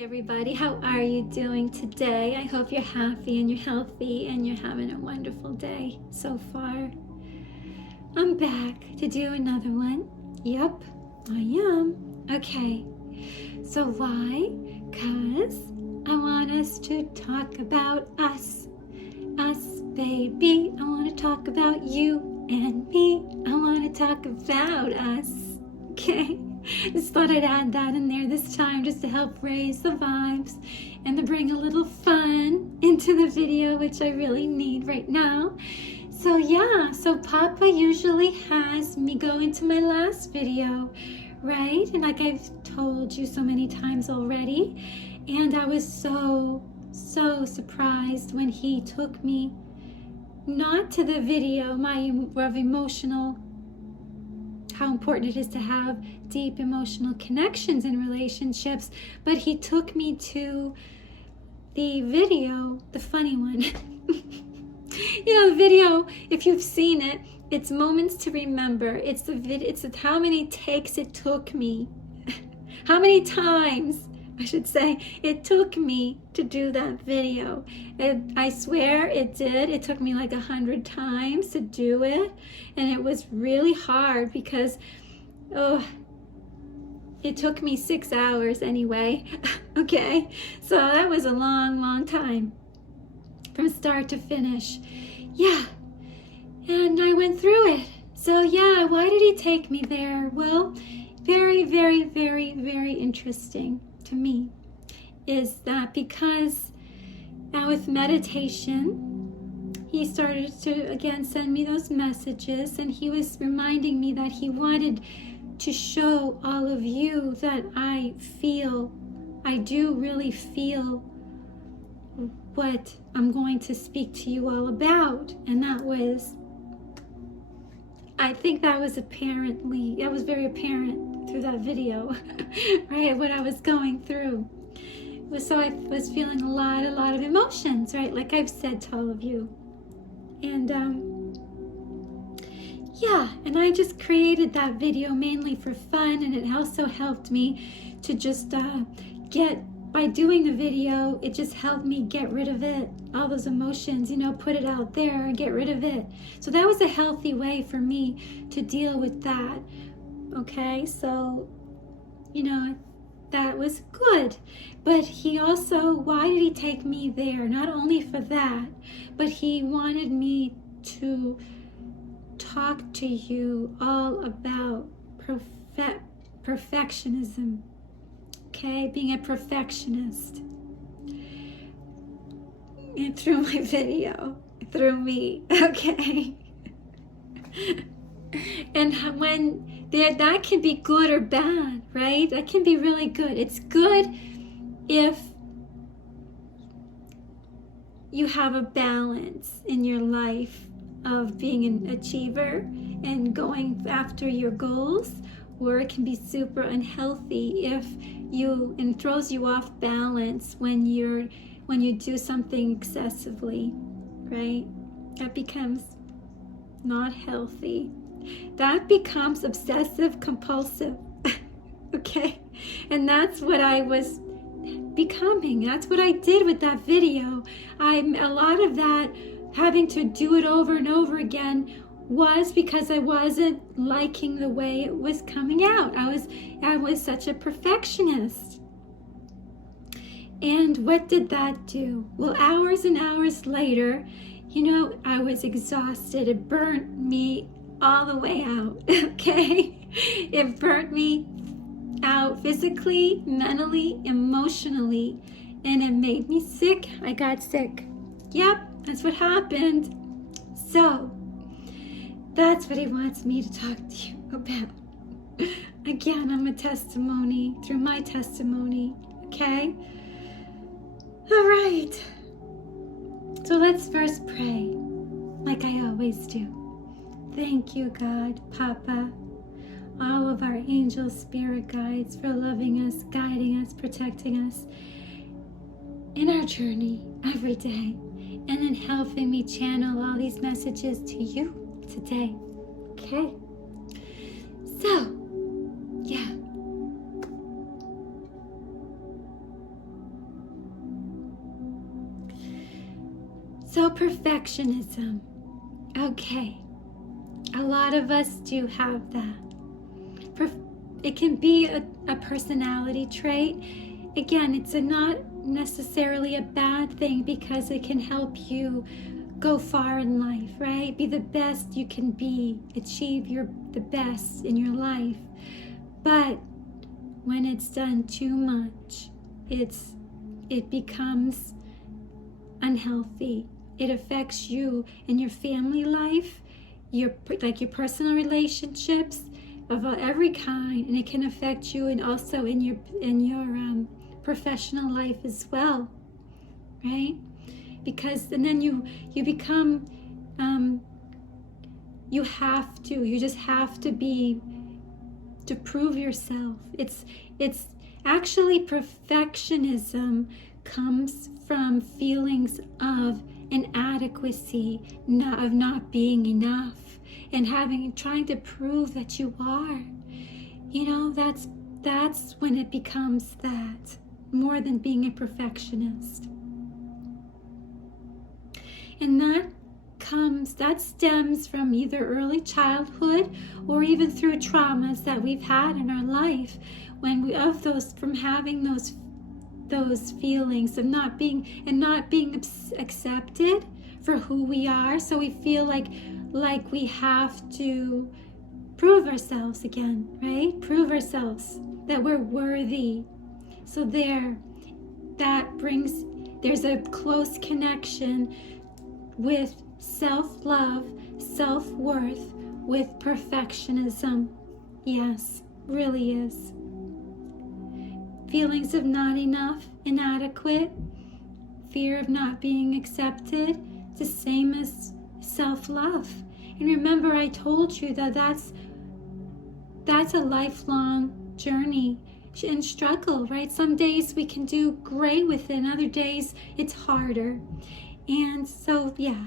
Everybody, how are you doing today? I hope you're happy and you're healthy and you're having a wonderful day so far. I'm back to do another one. Yep, I am. Okay, so why? Because I want us to talk about us. Us, baby. I want to talk about you and me. I want to talk about us. Okay? Just thought I'd add that in there this time just to help raise the vibes and to bring a little fun into the video, which I really need right now. So yeah, so Papa usually has me go into my last video, right? And like I've told you so many times already, and I was so surprised when he took me not to the video of emotional, how important it is to have deep emotional connections in relationships, but he took me to the video, the funny one. You know, the video, if you've seen it, it's Moments to Remember. It's how many takes it took me, how many times I should say it took me to do that video. I swear it did. It took me like 100 times to do it, and it was really hard because it took me 6 hours anyway. Okay, so that was a long time from start to finish. Yeah, and I went through it. So yeah, why did he take me there? Well, very interesting to me is that because now with meditation, he started to again send me those messages, and he was reminding me that he wanted to show all of you that I do really feel what I'm going to speak to you all about. And that was, I think that was very apparent through that video, right? What I was going through. So I was feeling a lot of emotions, right? Like I've said to all of you. And yeah, and I just created that video mainly for fun, and it also helped me to just by doing the video, it just helped me get rid of it, all those emotions, put it out there and get rid of it. So that was a healthy way for me to deal with that. Okay, so, that was good. But he also, why did he take me there? Not only for that, but he wanted me to talk to you all about perfectionism. Okay, being a perfectionist. And through my video, through me, okay? And when that can be good or bad, right? That can be really good. It's good if you have a balance in your life of being an achiever and going after your goals, or it can be super unhealthy if it throws you off balance when you do something excessively, right? That becomes not healthy. That becomes obsessive compulsive. Okay? And that's what I was becoming. That's what I did with that video. A lot of that having to do it over and over again was because I wasn't liking the way it was coming out. I was such a perfectionist. And what did that do? Well, hours and hours later, I was exhausted. It burnt me all the way out, okay? It burnt me out physically, mentally, emotionally, and it made me sick. I got sick. Yep, that's what happened. So, that's what he wants me to talk to you about. Again, I'm a testimony through my testimony, okay? All right. So let's first pray, like I always do. Thank you, God, Papa, all of our angel spirit guides for loving us, guiding us, protecting us in our journey every day, and in helping me channel all these messages to you today. Okay, so yeah, So perfectionism. Okay. A lot of us do have that. It can be a personality trait. Again, it's not necessarily a bad thing because it can help you go far in life, right? Be the best you can be. Achieve the best in your life. But when it's done too much, it becomes unhealthy. It affects you in your family life, your personal relationships of every kind, and it can affect you and also in your professional life as well, right? Because and then you become you just have to prove yourself. It's actually perfectionism comes from feelings of inadequacy, of not being enough, and trying to prove that you are. That's when it becomes that, more than being a perfectionist. And that stems from either early childhood or even through traumas that we've had in our life, from having those feelings of not being accepted for who we are. So we feel like we have to prove ourselves again, right? Prove ourselves that we're worthy. So there's a close connection with self-love, self-worth, with perfectionism. Yes, really is. Feelings of not enough, inadequate, fear of not being accepted, it's the same as self-love. And remember, I told you that that's a lifelong journey and struggle, right? Some days we can do great with it, and other days it's harder. And so, yeah,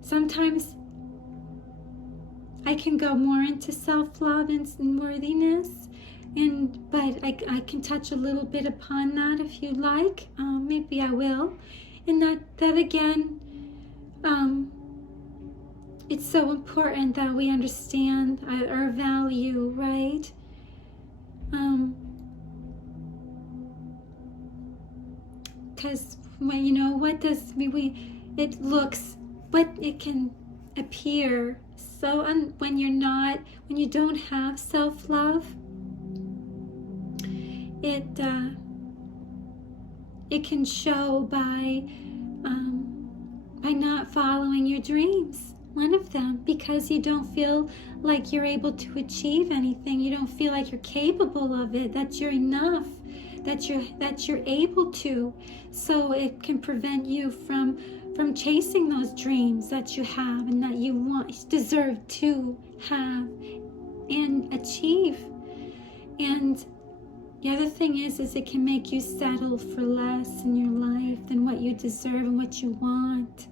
sometimes I can go more into self-love and worthiness, but I can touch a little bit upon that if you like. Maybe I will. And that again, it's so important that we understand our value, right? Because it can appear so when you don't have self-love, it can show by not following your dreams. One of them, because you don't feel like you're able to achieve anything. You don't feel like you're capable of it, that you're enough, that you're able to. So it can prevent you from chasing those dreams that you have and that you deserve to have and achieve. And the other thing is it can make you settle for less in your life than what you deserve and what you want.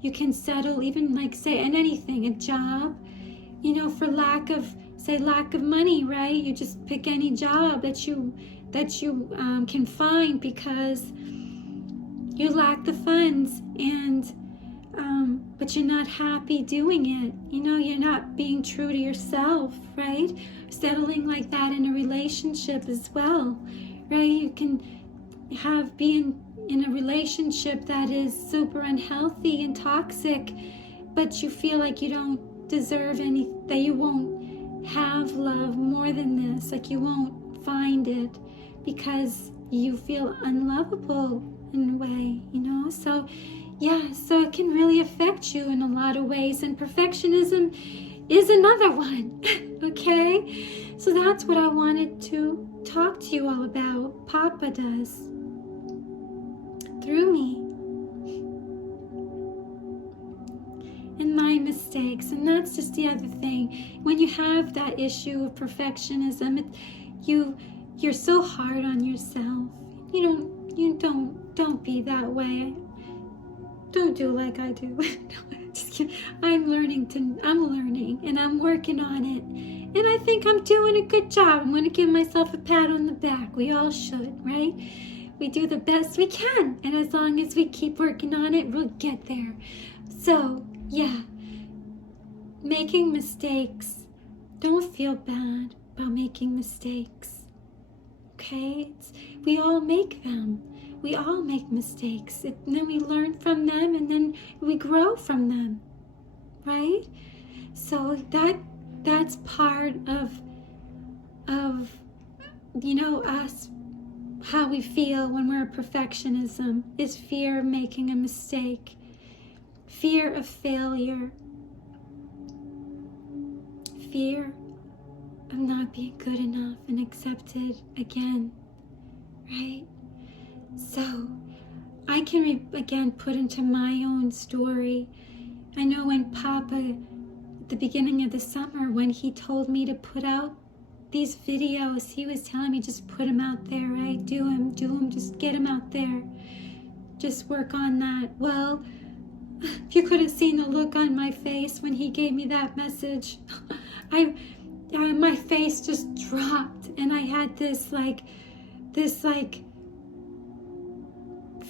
You can settle even in anything, a job, for lack of money, right? You just pick any job that you can find because you lack the funds, but you're not happy doing it. You're not being true to yourself, right? Settling like that in a relationship as well, right? You can be in a relationship that is super unhealthy and toxic, but you feel like you don't deserve that you won't have love more than this, like you won't find it because you feel unlovable in a way, so it can really affect you in a lot of ways, and perfectionism is another one. Okay, so that's what I wanted to talk to you all about. Papa does through me and my mistakes. And that's just the other thing, when you have that issue of perfectionism, you're so hard on yourself. You don't be that way. Don't do like I do. Just kidding. I'm learning and I'm working on it, and I think I'm doing a good job. I'm going to give myself a pat on the back. We all should, right? we do the best we can. And as long as we keep working on it, we'll get there. So, yeah, making mistakes. Don't feel bad about making mistakes. Okay? We all make them. We all make mistakes. And then we learn from them, and then we grow from them. Right? So that's part of us, how we feel when we're perfectionism, is fear of making a mistake, fear of failure, fear of not being good enough and accepted again, right? So I can again put into my own story. I know when Papa, at the beginning of the summer, when he told me to put out these videos, he was telling me, just put them out there, right? Do them, just get them out there. Just work on that. Well, if you could have seen the look on my face when he gave me that message, my face just dropped, and I had this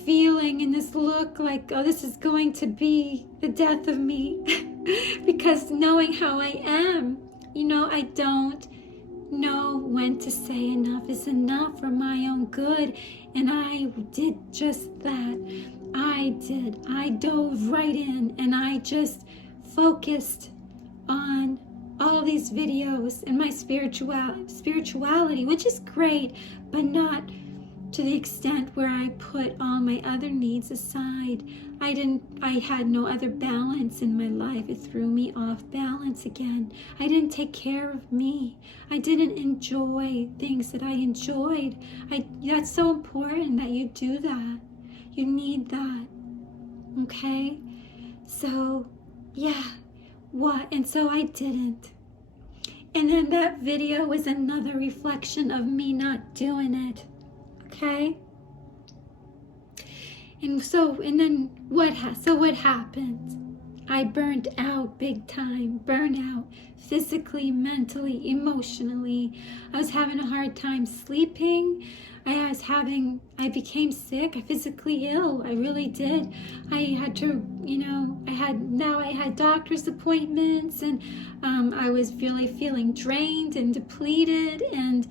feeling and this look like, oh, this is going to be the death of me. Because knowing how I am, I don't know when to say enough is enough for my own good. And I did just that. I dove right in, and I just focused on all these videos and my spirituality, which is great, but not to the extent where I put all my other needs aside. I had no other balance in my life. It threw me off balance again. I didn't take care of me. I didn't enjoy things that I enjoyed. That's so important that you do that. You need that. Okay? So, yeah. What? And so I didn't. And then that video was another reflection of me not doing it. Okay? And then what happened? I burned out big time. Burnout, physically, mentally, emotionally. I was having a hard time sleeping. I became sick, physically ill. I really did. I had to, I had doctor's appointments, and I was really feeling drained and depleted, and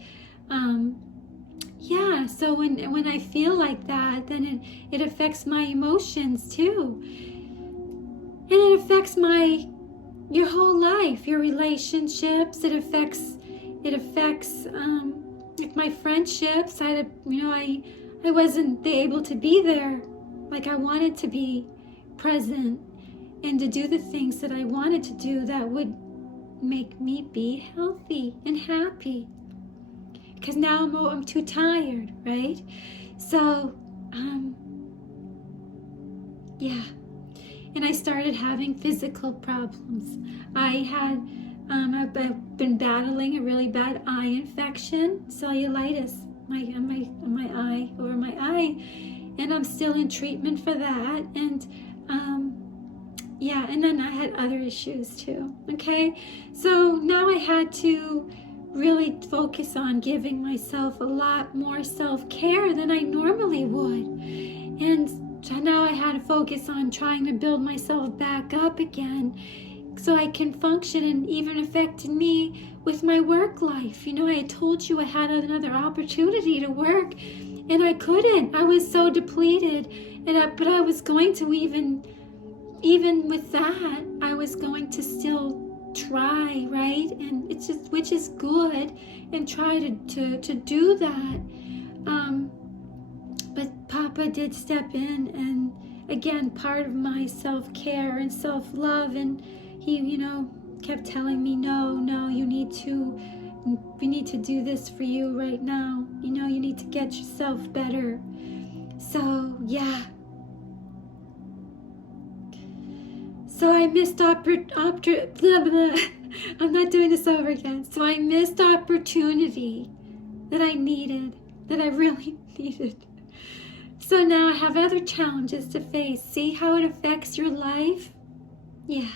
yeah, so when I feel like that, then it affects my emotions too. And it affects your whole life, your relationships. It affects my friendships. I wasn't able to be there like I wanted to be present and to do the things that I wanted to do that would make me be healthy and happy. Because now I'm too tired, right? So, yeah. And I started having physical problems. I've been battling a really bad eye infection, cellulitis, on my eye, over my eye, and I'm still in treatment for that. And yeah, and then I had other issues too. Okay, so now I had to really focus on giving myself a lot more self-care than I normally would. And so now I had to focus on trying to build myself back up again so I can function, and even affected me with my work life. I had told you I had another opportunity to work, and I couldn't. I was so depleted, but I was going to even with that, I was going to still try, right? And it's just, which is good, and try to do that. But Papa did step in, and again, part of my self-care and self-love, and he, kept telling me, no, you we need to do this for you right now. You need to get yourself better. So, yeah. So I missed I'm not doing this over again. So I missed opportunity that I needed, that I really needed. So now I have other challenges to face. See how it affects your life? Yeah.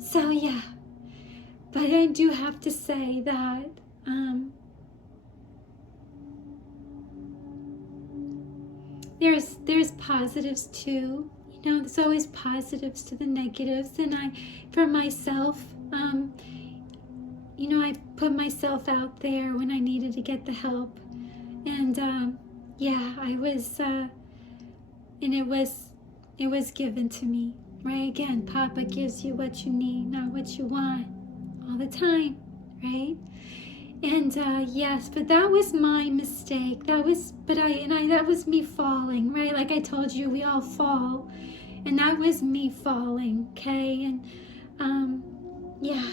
So yeah. But I do have to say that there's positives too. You know, there's always positives to the negatives. And for myself, you know, I put myself out there when I needed to get the help. And yeah, I was, and it was given to me. Right? Again, Papa gives you what you need, not what you want, all the time, right? And yes, but that was my mistake. That was me falling, right? Like I told you, we all fall, and that was me falling, okay? And yeah,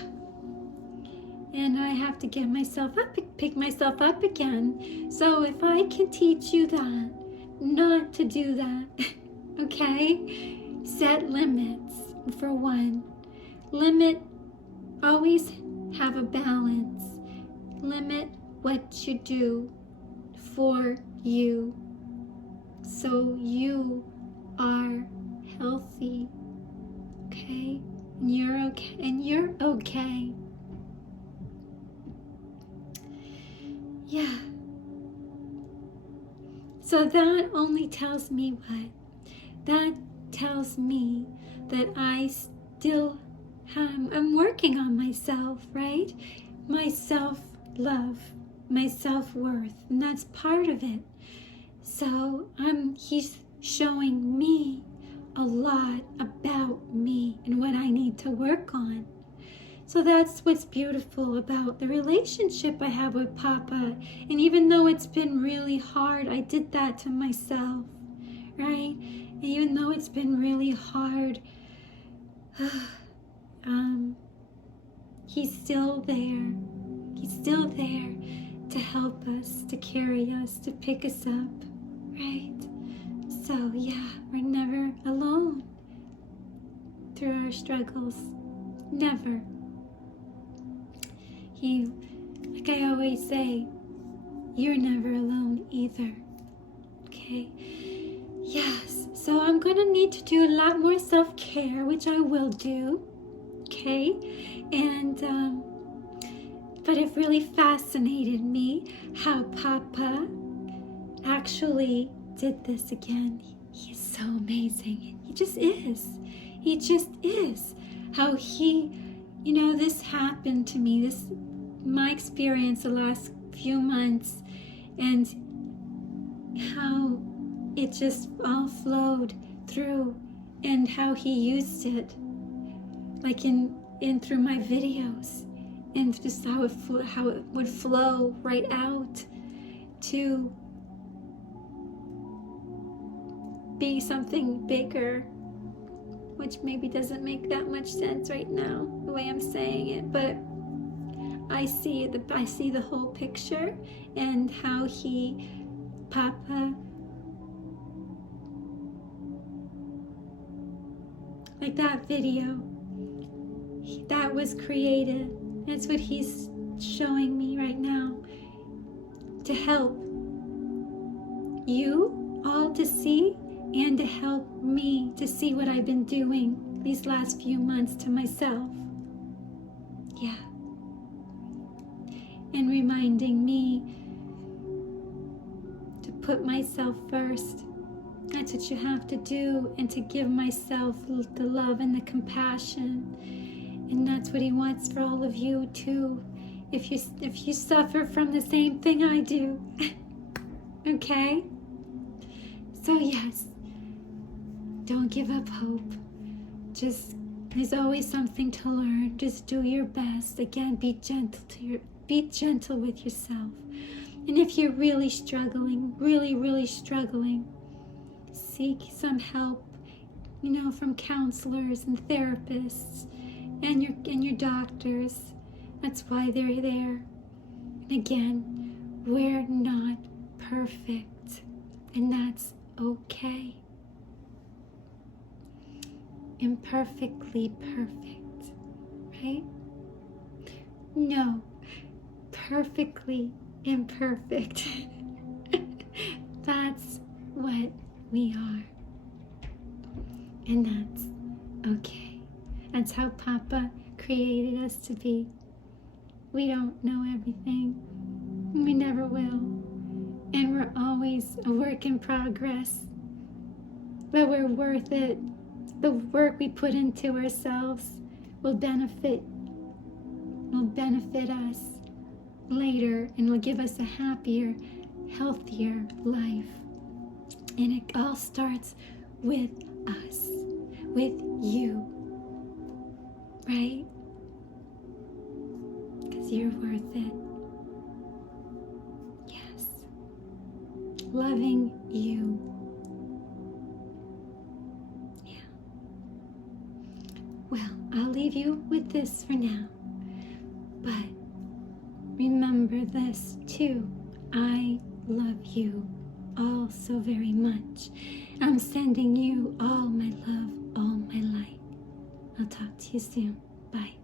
and I have to get myself up, pick myself up again. So if I can teach you that, not to do that, okay? Set limits, for one. Always have a balance. Limit what you do for you, so you are healthy, okay? And you're okay. Yeah. So that only tells me what? That tells me that I'm working on myself, right? My self-love, my self-worth, and that's part of it. So he's showing me a lot about me and what I need to work on. So that's what's beautiful about the relationship I have with Papa. And even though it's been really hard, I did that to myself, right? And even though it's been really hard, he's still there. He's still there to help us, to carry us, to pick us up, right? So yeah, we're never alone through our struggles. Never. Like I always say, you're never alone either. Okay? Yes. So I'm going to need to do a lot more self-care, which I will do. Okay? And, but it really fascinated me how Papa actually did this again. He's so amazing. He just is. He just is. How this happened to me, my experience the last few months, and how it just all flowed through, and how he used it, like in through my videos, and just how it would flow right out to be something bigger, which maybe doesn't make that much sense right now, the way I'm saying it, but I see the whole picture, and how Papa, like that video, that was created. That's what he's showing me right now, to help you all to see, and to help me to see what I've been doing these last few months to myself. Yeah. And reminding me to put myself first. That's what you have to do, and to give myself the love and the compassion. And that's what he wants for all of you too. If you suffer from the same thing I do. Okay? So yes, don't give up hope. There's always something to learn. Just do your best. Again, be gentle with yourself. And if you're really struggling, really struggling, seek some help, from counselors and therapists and your doctors. That's why they're there. And again, we're not perfect, and that's okay. Imperfectly perfect, right? No, perfectly imperfect. That's what we are. And that's okay. That's how Papa created us to be. We don't know everything. We never will. And we're always a work in progress. that we're worth it. The work we put into ourselves will benefit us later and will give us a happier, healthier life. And it all starts with us, with you, right? Because you're worth it. Yes. Loving you. Yeah. Well, I'll leave you with this for now. But remember this too. I love you all so very much. I'm sending you all my love, all my light. I'll talk to you soon. Bye.